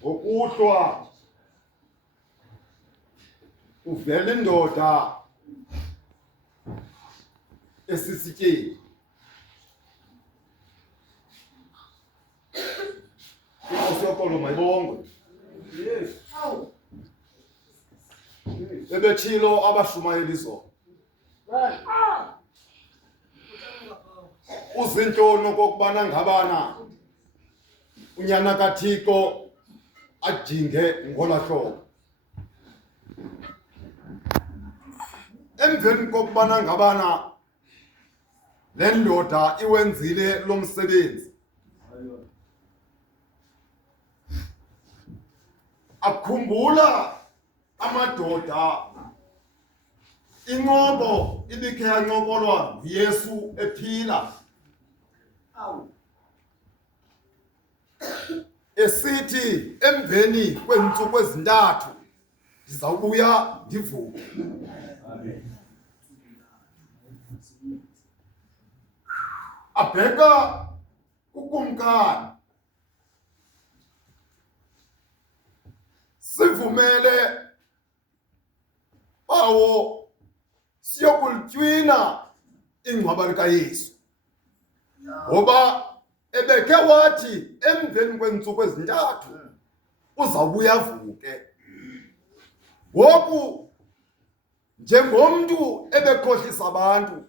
ngokuhlwa uvela indoda esisityeni. Inkosi yokolo mayibongwe. Yes. Bebethilo abashumayeli izolo. Uzintoni kokubana ngabana unyana kaThixo ajinge ngolahlobo. Emveni kokubana ngabana le ndoda iwenzile lo msebenzi, akhumbula amadoda inqobo ibikhe yancokolwa nguYesu ephila, esithi emveni kweentsuku ezintathu ndizawubuya ndivuke. Amen. Abheka kukumkani, sivumele bawo siyokulitywina ingcwaba likaYesu, ngoba ebekhe wathi emveni kweentsuku ezintathu uzawubuya avuke. Ngoku njengomntu ebekhohlisa abantu,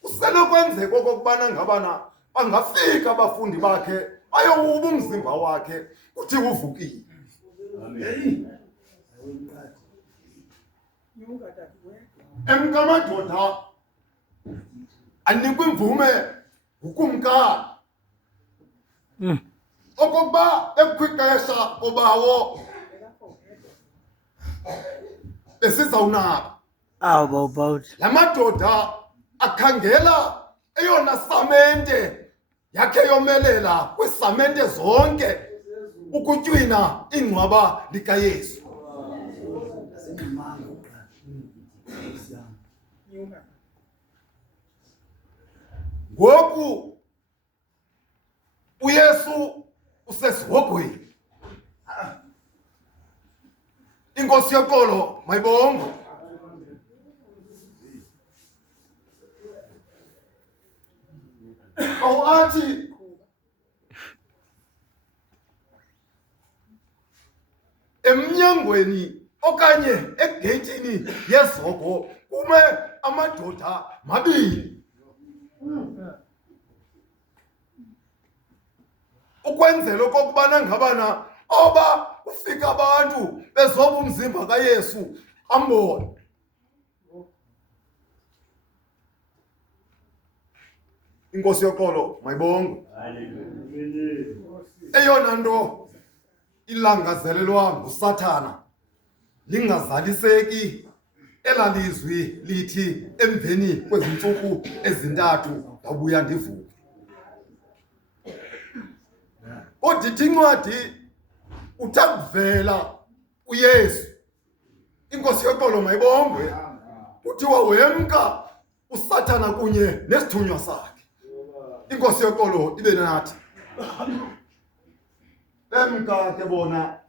kusenokwenzeka okokubana ngabana bangafika abafundi bakhe bayowuba umzimba wakhe kuthi uvukile. Amen. Emkamadoda anikwe imvume ngukumkani okokuba ekwixesha obawo besizawunaba. La madoda akhangela eyona samente yakhe yomelela kwisamente zonke ukutywina ingcwaba likaYesu. Ngoku uYesu usesihogweni. Inkosi yokolo mayibongwe. Awathi emnyangweni okanye egeyithini yezogo kume amadoda mabili, ukwenzela okokubana ngabana oba kufika abantu bezoba umzimba kaYesu ambone. Inkosi yokolo mayibongwe. Eyona nto ilangazelelwa nguSathana lingazaliseki, elalizwi lithi emveni kwezintsuku ezintathu ndawubuya ndivuke. Kodwa ithi incwadi uthakuvela uYesu, inkosi yokolo mayibongwe, kuthiwa wemka uSathana kunye nesithunywa sakhe. Inkosi yokolo ibe nathi. Bemka ke bona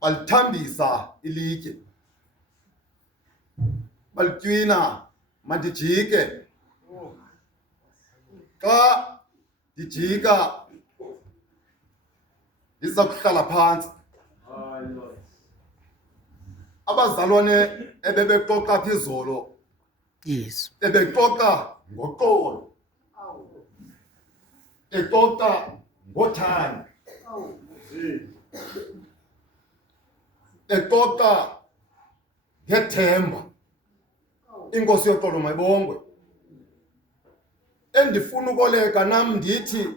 balithambisa ilitye, balitywina mandijike. Xa ndijika ndiza kuhlala phantsi. Abazalwane ebebexoxa phizolo, Yes. bebexoxa ngoxolo, bexoxa ngothando, bexoxa ngethemba. Inkosi yokolo mayibongwe. Endifuna ukoleka nam ndithi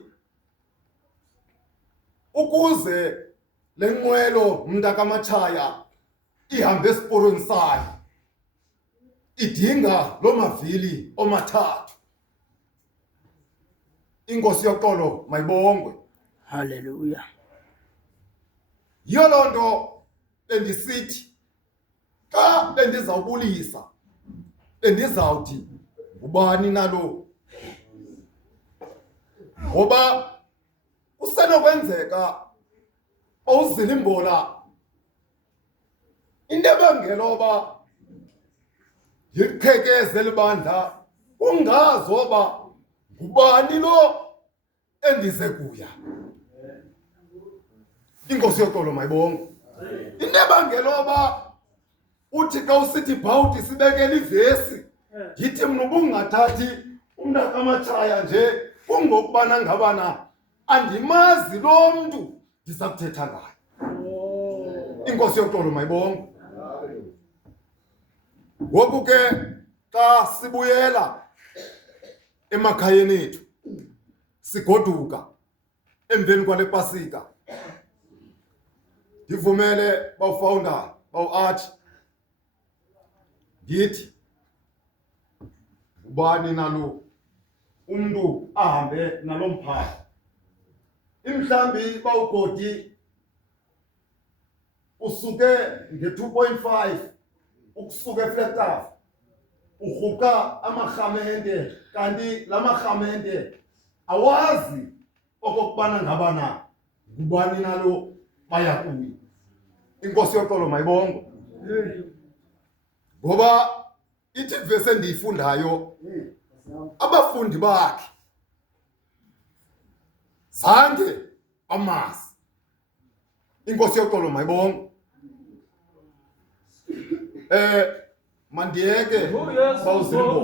ukuze le nqwelo mntakaMatshaya ihambe esiporweni sayo idinga lo mavili omathathu. Inkosi yokolo mayibongwe. Hallelujah. Yiyo loo nto bendisithi xa bendizawubulisa bendizawuthi ngubani nalo, ngoba kusenokwenzeka kwenzeka awuzile imbola into ebangela oba yiqhekeze libandla ungazoba ngubani lo endize kuya. Inkosi yoxolo mayibonge. Into ebangela oba uthi xa usithi bhawuthi sibekele ivesi yithi mna ubungathathi umntu kamatshaya nje kungokubana ngabana andimazi lo mntu ndiza kuthetha ngayo. Inkosi yoxolo mayibonge. Ngoku ke xa sibuyela emakhayeni ethu sigoduka emveni kwale Pasika ndivumele bawufounder bawu-Arch ndithi ubani nalo umntu ahambe nalo mphathi imhlambi bawugodi usuke nge-2.5 ukusuka eFlagstaff urhuqa amarhamente kanti la marhamente awazi okokubana ngabana ngubani nalo baya kuyo. Inkosi yoxolo mayibonge. Ngoba ithi vese endiyifundayo abafundi bakhe zange bamazi. Inkosi yoxolo mayibonge. Mandiyeke bawuzimbo